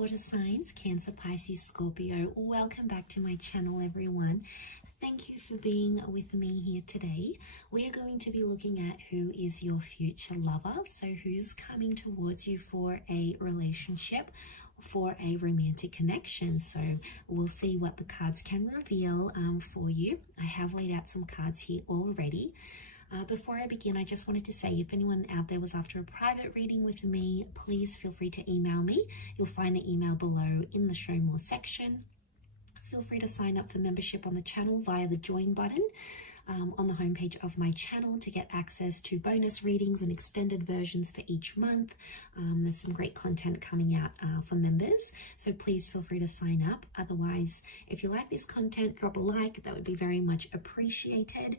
water signs, Cancer, Pisces, Scorpio. Welcome back to my channel, everyone. Thank you for being with me here today. We are going to be looking at who is your future lover. So who's coming towards you for a relationship, for a romantic connection. So we'll see what the cards can reveal for you. I have laid out some cards here already. Before I begin, I just wanted to say, if anyone out there was after a private reading with me, please feel free to email me. You'll find the email below in the show more section. Feel free to sign up for membership on the channel via the join button on the homepage of my channel to get access to bonus readings and extended versions for each month. There's some great content coming out for members, so please feel free to sign up. Otherwise, if you like this content, drop a like. That would be very much appreciated.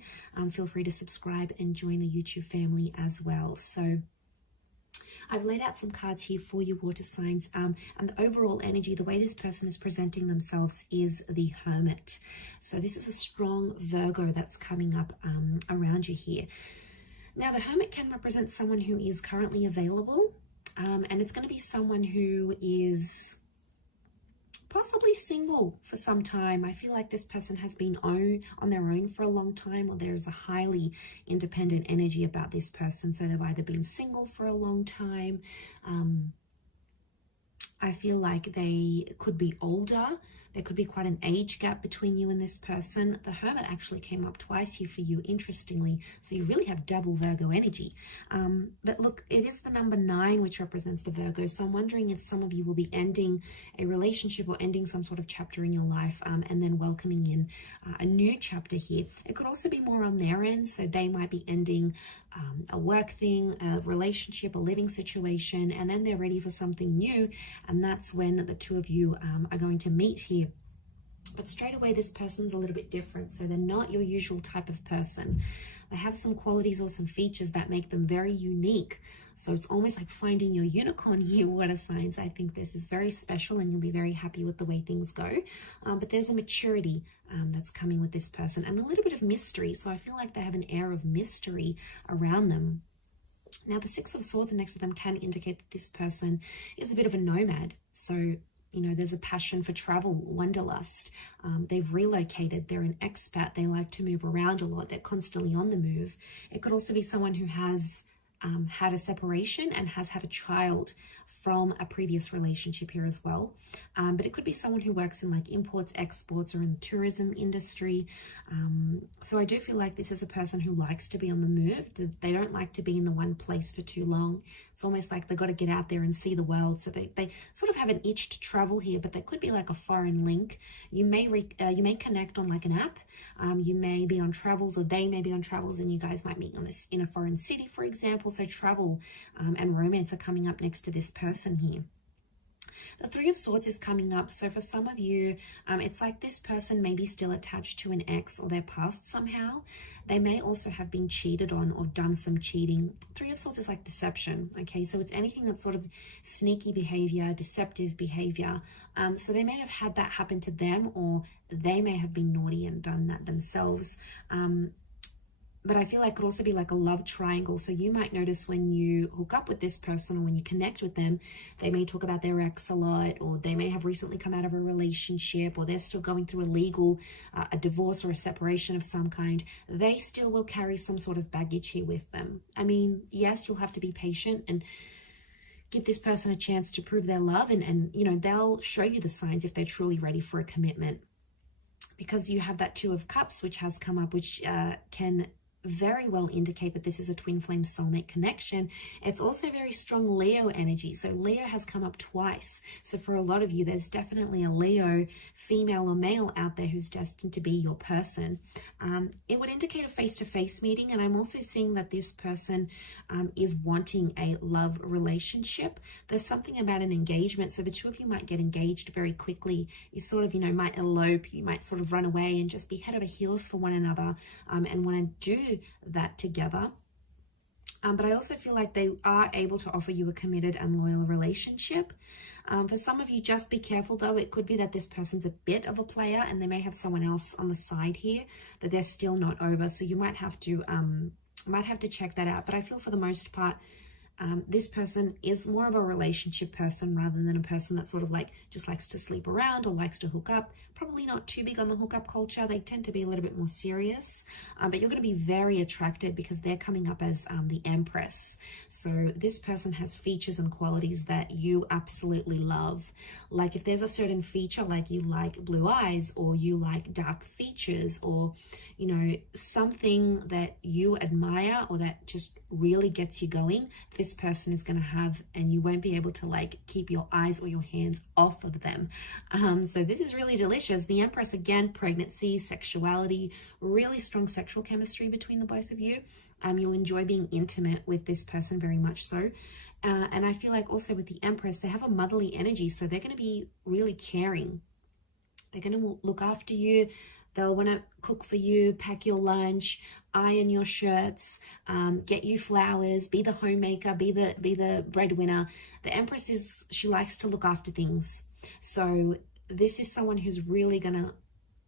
Feel free to subscribe and join the YouTube family as well. So I've laid out some cards here for you, water signs, and the overall energy, the way this person is presenting themselves is the Hermit. So this is a strong Virgo that's coming up around you here. Now, the Hermit can represent someone who is currently available, and it's going to be someone who is possibly single for some time. I feel like this person has been on their own for a long time, or there's a highly independent energy about this person. So they've either been single for a long time. I feel like they could be older. There could be quite an age gap between you and this person. The Hermit actually came up twice here for you, interestingly. So you really have double Virgo energy. But look, it is the number 9, which represents the Virgo. So I'm wondering if some of you will be ending a relationship or ending some sort of chapter in your life and then welcoming in a new chapter here. It could also be more on their end. So they might be ending a work thing, a relationship, a living situation, and then they're ready for something new. And that's when the two of you are going to meet here. But straight away, this person's a little bit different. So they're not your usual type of person. They have some qualities or some features that make them very unique. So it's almost like finding your unicorn here, water signs. I think this is very special and you'll be very happy with the way things go. But there's a maturity that's coming with this person and a little bit of mystery. So I feel like they have an air of mystery around them. Now, the 6 of Swords next to them can indicate that this person is a bit of a nomad. So, you know, there's a passion for travel, wanderlust. They've relocated. They're an expat. They like to move around a lot. They're constantly on the move. It could also be someone who has had a separation and has had a child from a previous relationship here as well. But it could be someone who works in like imports, exports, or in the tourism industry. So I do feel like this is a person who likes to be on the move. They don't like to be in the one place for too long. It's almost like they've got to get out there and see the world. So they sort of have an itch to travel here, but they could be like a foreign link. You may connect on like an app. You may be on travels, or they may be on travels, and you guys might meet in a foreign city, for example. So travel and romance are coming up next to this person here. The 3 of Swords is coming up. So for some of you, it's like this person may be still attached to an ex or their past somehow. They may also have been cheated on or done some cheating. 3 of Swords is like deception. Okay, so it's anything that's sort of sneaky behavior, deceptive behavior. So they may have had that happen to them, or they may have been naughty and done that themselves. But I feel like it could also be like a love triangle. So you might notice when you hook up with this person or when you connect with them, they may talk about their ex a lot, or they may have recently come out of a relationship, or they're still going through a divorce or a separation of some kind. They still will carry some sort of baggage here with them. I mean, yes, you'll have to be patient and give this person a chance to prove their love. And you know, they'll show you the signs if they're truly ready for a commitment. Because you have that 2 of Cups, which has come up, which can very well indicate that this is a twin flame soulmate connection. It's also very strong Leo energy. So Leo has come up twice. So for a lot of you, there's definitely a Leo, female or male, out there who's destined to be your person. It would indicate a face-to-face meeting. And I'm also seeing that this person is wanting a love relationship. There's something about an engagement. So the 2 of you might get engaged very quickly. You sort of, you know, might elope. You might sort of run away and just be head over heels for one another and want to do that together. But I also feel like they are able to offer you a committed and loyal relationship. For some of you, just be careful though. It could be that this person's a bit of a player and they may have someone else on the side here that they're still not over. So you might have to check that out. But I feel for the most part, This person is more of a relationship person rather than a person that sort of like just likes to sleep around or likes to hook up. Probably not too big on the hookup culture. They tend to be a little bit more serious, but you're going to be very attracted because they're coming up as the Empress. So this person has features and qualities that you absolutely love. Like if there's a certain feature, like you like blue eyes or you like dark features, or you know, something that you admire or that just really gets you going, this person is going to have, and you won't be able to like keep your eyes or your hands off of them. So this is really delicious. The Empress, again, pregnancy, sexuality, really strong sexual chemistry between the both of you. You'll enjoy being intimate with this person, very much so. And I feel like also with the Empress, they have a motherly energy, so they're going to be really caring. They're going to look after you. They'll want to cook for you, pack your lunch, iron your shirts, get you flowers, be the homemaker, be the breadwinner. The Empress she likes to look after things. So this is someone who's really going to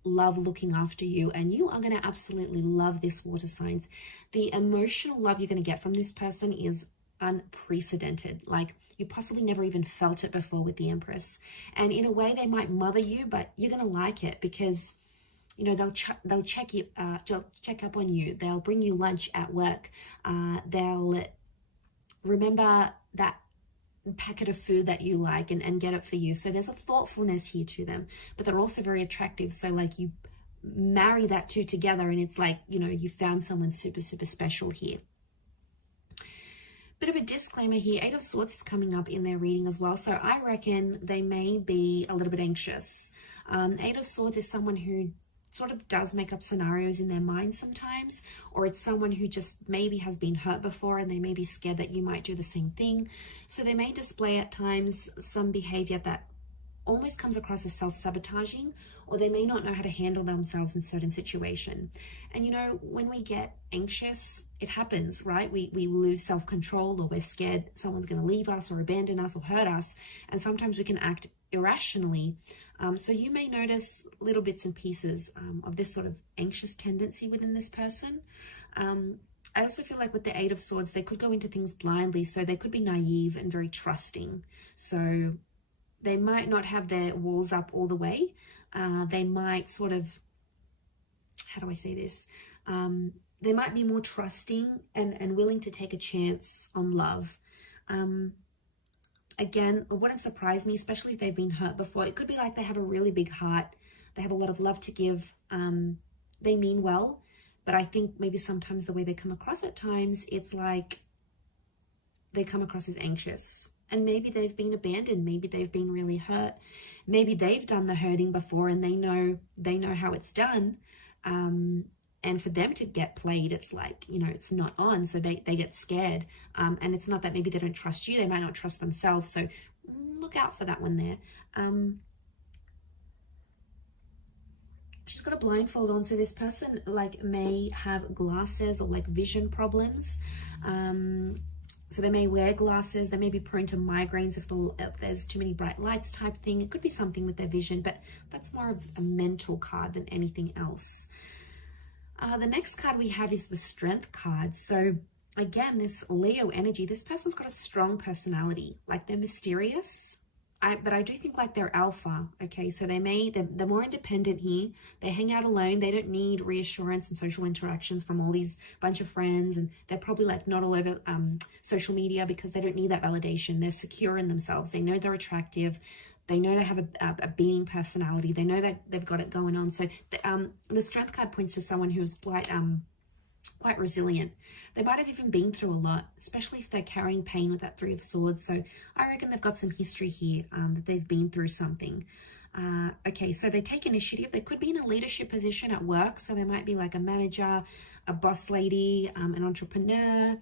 love looking after you, and you are going to absolutely love this, water signs. The emotional love you're going to get from this person is unprecedented. Like you possibly never even felt it before with the Empress. And in a way, they might mother you, but you're going to like it because, you know, they'll check up on you. They'll bring you lunch at work. They'll remember that packet of food that you like and get it for you. So there's a thoughtfulness here to them, but they're also very attractive. So like you marry that two together and it's like, you know, you found someone super, super special here. Bit of a disclaimer here, 8 of Swords is coming up in their reading as well. So I reckon they may be a little bit anxious. 8 of Swords is someone who sort of does make up scenarios in their mind sometimes, or it's someone who just maybe has been hurt before and they may be scared that you might do the same thing. So they may display at times some behavior that almost comes across as self-sabotaging, or they may not know how to handle themselves in certain situation. And you know, when we get anxious, it happens, right? We lose self-control, or we're scared someone's going to leave us or abandon us or hurt us, and sometimes we can act irrationally. So you may notice little bits and pieces of this sort of anxious tendency within this person. I also feel like with the 8 of Swords, they could go into things blindly. So they could be naive and very trusting. So they might not have their walls up all the way. They might sort of, how do I say this? They might be more trusting and willing to take a chance on love. Again, it wouldn't surprise me, especially if they've been hurt before. It could be like they have a really big heart. They have a lot of love to give. They mean well, but I think maybe sometimes the way they come across at times, it's like they come across as anxious. And maybe they've been abandoned. Maybe they've been really hurt. Maybe they've done the hurting before and they know how it's done. And for them to get played, it's like, you know, it's not on. So they get scared. And it's not that maybe they don't trust you. They might not trust themselves. So look out for that one there. She's got a blindfold on. So this person like may have glasses or like vision problems. So they may wear glasses. They may be prone to migraines if there's too many bright lights type thing. It could be something with their vision, but that's more of a mental card than anything else. The next card we have is the Strength card. So again, this Leo energy, this person's got a strong personality. Like they're mysterious, but I do think like they're alpha. Okay, so they're more independent here. They hang out alone. They don't need reassurance and social interactions from all these bunch of friends. And they're probably like not all over social media because they don't need that validation. They're secure in themselves. They know they're attractive. They know they have a beaming personality. They know that they've got it going on. So the Strength card points to someone who is quite resilient. They might have even been through a lot, especially if they're carrying pain with that 3 of Swords. So I reckon they've got some history here, that they've been through something. Okay, so they take initiative. They could be in a leadership position at work. So they might be like a manager, a boss lady, an entrepreneur.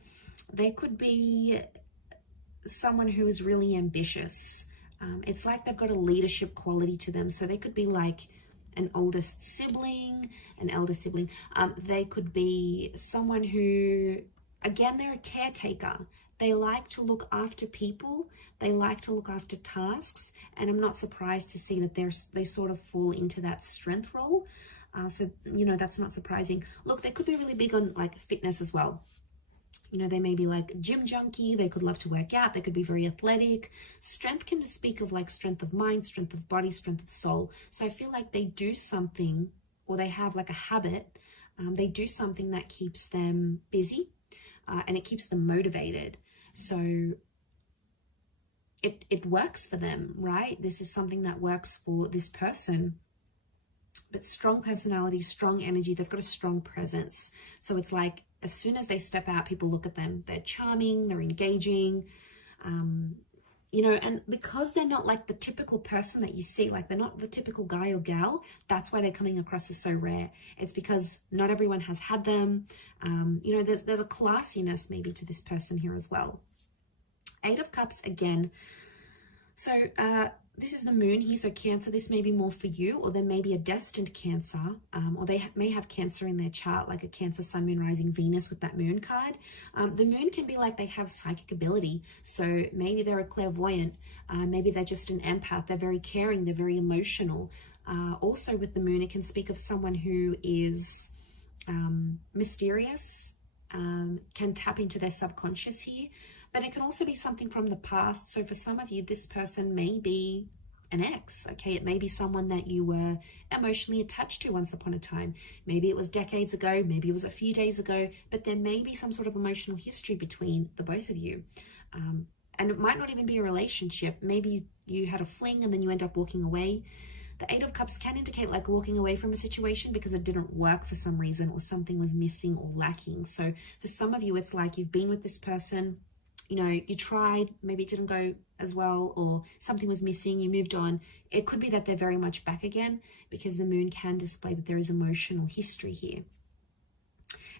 They could be someone who is really ambitious. It's like they've got a leadership quality to them. So they could be like an oldest sibling, an elder sibling. They could be someone who, again, they're a caretaker. They like to look after people. They like to look after tasks. And I'm not surprised to see that they sort of fall into that strength role. So, you know, that's not surprising. Look, they could be really big on like fitness as well. You know, they may be like a gym junkie. They could love to work out. They could be very athletic. Strength can just speak of like strength of mind, strength of body, strength of soul. So I feel like they do something, or they have like a habit. They do something that keeps them busy, and it keeps them motivated. So it works for them, right? This is something that works for this person. But strong personality, strong energy, they've got a strong presence. So it's like, as soon as they step out, people look at them. They're charming, they're engaging, you know, and because they're not like the typical person that you see, like they're not the typical guy or gal, that's why they're coming across as so rare. It's because not everyone has had them. You know, there's a classiness maybe to this person here as well. Eight of Cups again. So this is the moon here, so Cancer, this may be more for you, or there may be a destined Cancer, or they may have Cancer in their chart, like a Cancer, Sun, Moon, Rising, Venus with that moon card. The moon can be like they have psychic ability, so maybe they're a clairvoyant, maybe they're just an empath, they're very caring, they're very emotional. Also with the moon, it can speak of someone who is mysterious, can tap into their subconscious here. But it can also be something from the past. So for some of you, this person may be an ex, okay? It may be someone that you were emotionally attached to once upon a time. Maybe it was decades ago, maybe it was a few days ago, but there may be some sort of emotional history between the both of you. And it might not even be a relationship. Maybe you had a fling and then you end up walking away. The Eight of Cups can indicate like walking away from a situation because it didn't work for some reason, or something was missing or lacking. So for some of you, it's like you've been with this person, you know, you tried, maybe it didn't go as well, or something was missing, you moved on. It could be that they're very much back again, because the moon can display that there is emotional history here.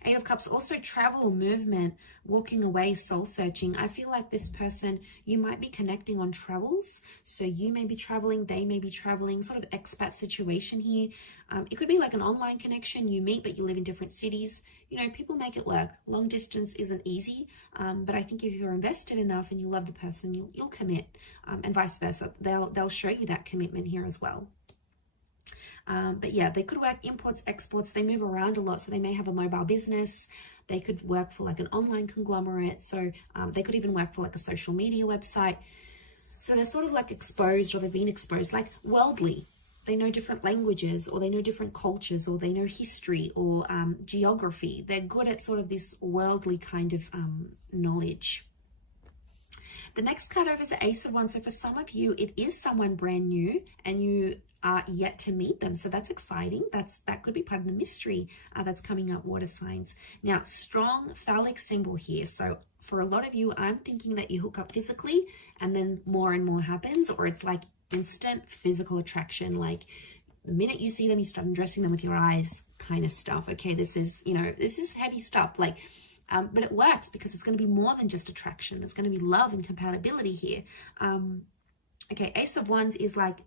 Eight of Cups, also travel, movement, walking away, soul searching. I feel like this person, you might be connecting on travels. So you may be traveling, they may be traveling, sort of expat situation here. It could be like an online connection. You meet, but you live in different cities. You know, people make it work. Long distance isn't easy, but I think if you're invested enough and you love the person, you'll commit, and vice versa. They'll show you that commitment here as well. But yeah, they could work imports, exports. They move around a lot, so they may have a mobile business. They could work for like an online conglomerate. So they could even work for like a social media website. So they're sort of like exposed, or they've been exposed, like worldly. They know different languages, or they know different cultures, or they know history or geography. They're good at sort of this worldly kind of knowledge. The next card over is the Ace of Wands. So for some of you, it is someone brand new and you are yet to meet them. So that's exciting. That could be part of the mystery that's coming up, water signs. Now, strong phallic symbol here. So for a lot of you, I'm thinking that you hook up physically and then more and more happens, or it's like instant physical attraction. Like the minute you see them, you start undressing them with your eyes kind of stuff. Okay, this is, you know, this is heavy stuff. Like, but it works because it's going to be more than just attraction. There's going to be love and compatibility here. Okay, Ace of Wands is like,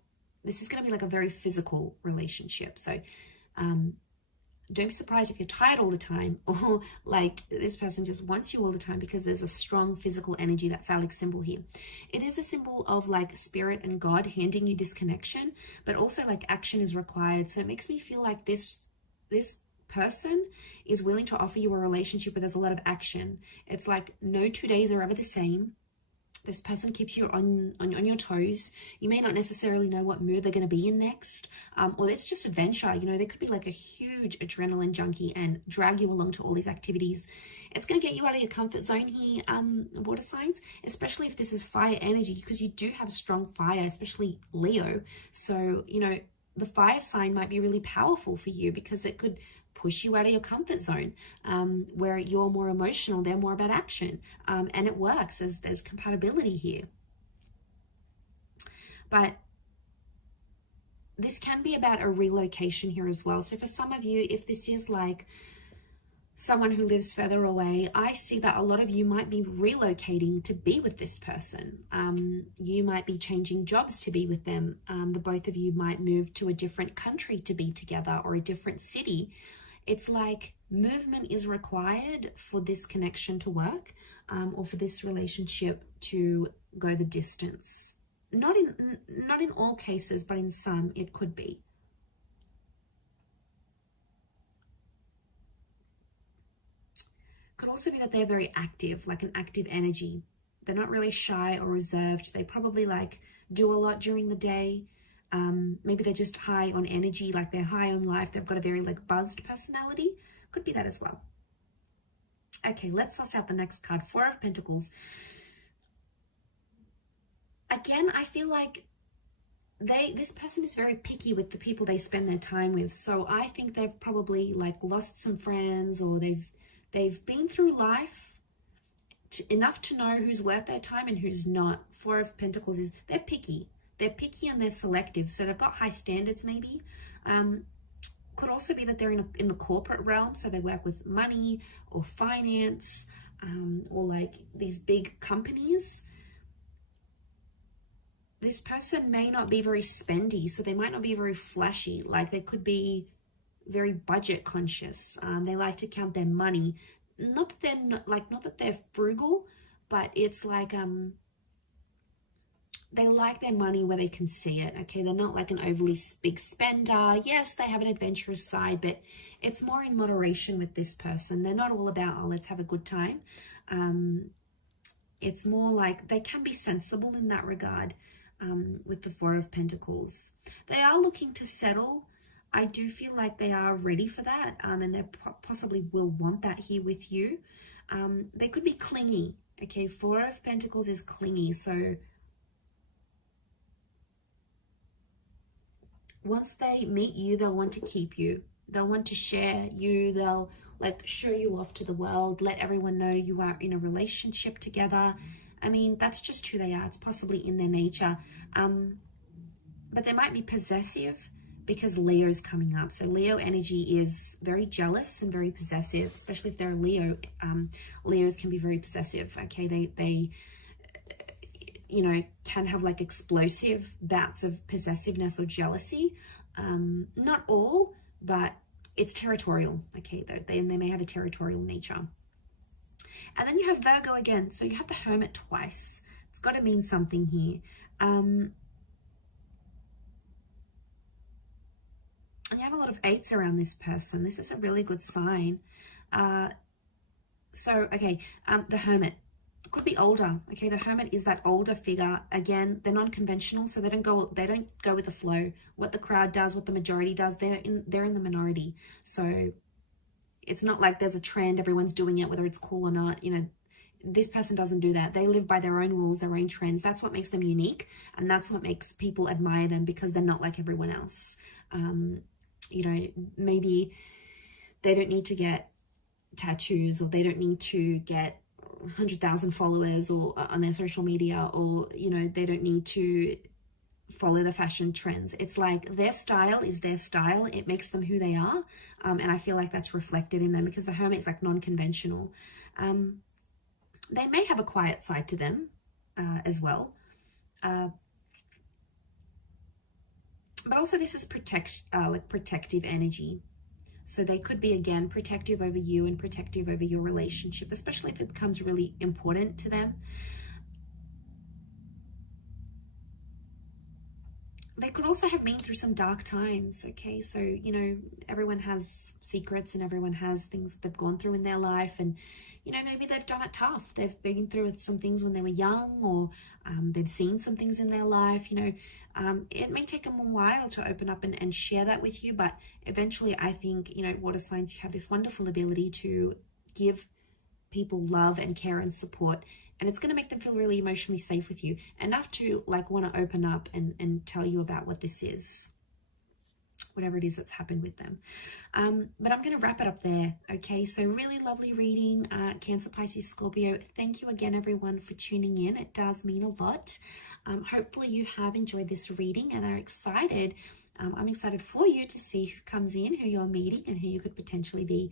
this is going to be like a very physical relationship. So don't be surprised if you're tired all the time, or like this person just wants you all the time, because there's a strong physical energy, that phallic symbol here. It is a symbol of like spirit and God handing you this connection, but also like action is required. So it makes me feel like this person is willing to offer you a relationship where there's a lot of action. It's like no 2 days are ever the same. This person keeps you on your toes. You may not necessarily know what mood they're going to be in next, or it's just adventure. You know, they could be like a huge adrenaline junkie and drag you along to all these activities. It's going to get you out of your comfort zone here, water signs, especially if this is fire energy, because you do have strong fire, especially Leo. So, you know, the fire sign might be really powerful for you, because it could push you out of your comfort zone, where you're more emotional, they're more about action, and it works as there's compatibility here. But this can be about a relocation here as well. So for some of you, if this is like someone who lives further away, I see that a lot of you might be relocating to be with this person. You might be changing jobs to be with them. The both of you might move to a different country to be together, or a different city. It's like movement is required for this connection to work, or for this relationship to go the distance. Not in all cases, but in some it could be. Could also be that they're very active, like an active energy. They're not really shy or reserved. They probably like do a lot during the day. Maybe they're just high on energy, like they're high on life. They've got a very like buzzed personality. Could be that as well. Okay, let's suss out the next card. Four of Pentacles. Again, I feel like this person is very picky with the people they spend their time with. So I think they've probably like lost some friends, or they've been through life enough to know who's worth their time and who's not. Four of Pentacles is they're picky. They're picky and they're selective. So they've got high standards maybe. Could also be that they're in the corporate realm. So they work with money or finance, or like these big companies. This person may not be very spendy, so they might not be very flashy. Like they could be very budget conscious. They like to count their money. Not that they're frugal, but it's like they like their money where they can see it. Okay, they're not like an overly big spender. Yes, they have an adventurous side, but it's more in moderation with this person. They're not all about, oh, let's have a good time. It's more like they can be sensible in that regard. With the Four of Pentacles, they are looking to settle. I do feel like they are ready for that, and they possibly will want that here with you. They could be clingy. Okay, Four of Pentacles is clingy, so once they meet you, they'll want to keep you. They'll want to share you. They'll like show you off to the world, let everyone know you are in a relationship together. I mean, that's just who they are. It's possibly in their nature. But they might be possessive because Leo is coming up. So Leo energy is very jealous and very possessive, especially if they're a Leo. Leos can be very possessive. Okay, they you know, can have like explosive bouts of possessiveness or jealousy. Not all, but it's territorial. Okay, they may have a territorial nature. And then you have Virgo again. So you have the Hermit twice. It's got to mean something here. And you have a lot of eights around this person. This is a really good sign. The Hermit could be older. Okay, the Hermit is that older figure. Again, they're non-conventional, so they don't go with the flow. What the crowd does, what the majority does, they're in the minority. So it's not like there's a trend, everyone's doing it, whether it's cool or not. You know, this person doesn't do that. They live by their own rules, their own trends. That's what makes them unique, and that's what makes people admire them, because they're not like everyone else. You know, maybe they don't need to get tattoos, or they don't need to get 100,000 followers or on their social media, or, you know, they don't need to follow the fashion trends. It's like their style is their style. It makes them who they are. And I feel like that's reflected in them, because the Hermit is like non-conventional. They may have a quiet side to them as well. But also this is protective energy. So they could be, again, protective over you and protective over your relationship, especially if it becomes really important to them. They could also have been through some dark times, okay? So, you know, everyone has secrets and everyone has things that they've gone through in their life, and, you know, maybe they've done it tough. They've been through some things when they were young, or they've seen some things in their life, you know. It may take them a while to open up and share that with you, but eventually I think, you know, water signs, you have this wonderful ability to give people love and care and support, and it's going to make them feel really emotionally safe with you, enough to like want to open up and tell you about what this is, whatever it is that's happened with them. But I'm going to wrap it up there. Okay, so really lovely reading, Cancer, Pisces, Scorpio. Thank you again, everyone, for tuning in. It does mean a lot. Hopefully you have enjoyed this reading and are excited. I'm excited for you to see who comes in, who you're meeting, and who you could potentially be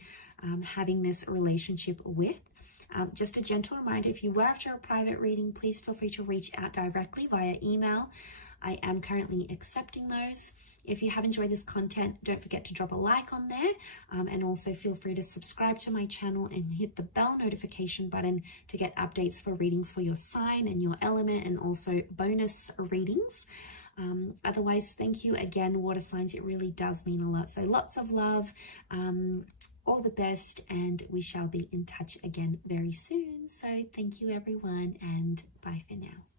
having this relationship with. Just a gentle reminder, if you were after a private reading, please feel free to reach out directly via email. I am currently accepting those. If you have enjoyed this content, don't forget to drop a like on there, and also feel free to subscribe to my channel and hit the bell notification button to get updates for readings for your sign and your element, and also bonus readings. Otherwise, thank you again, water signs. It really does mean a lot. So lots of love. all the best, and we shall be in touch again very soon. So thank you everyone, and bye for now.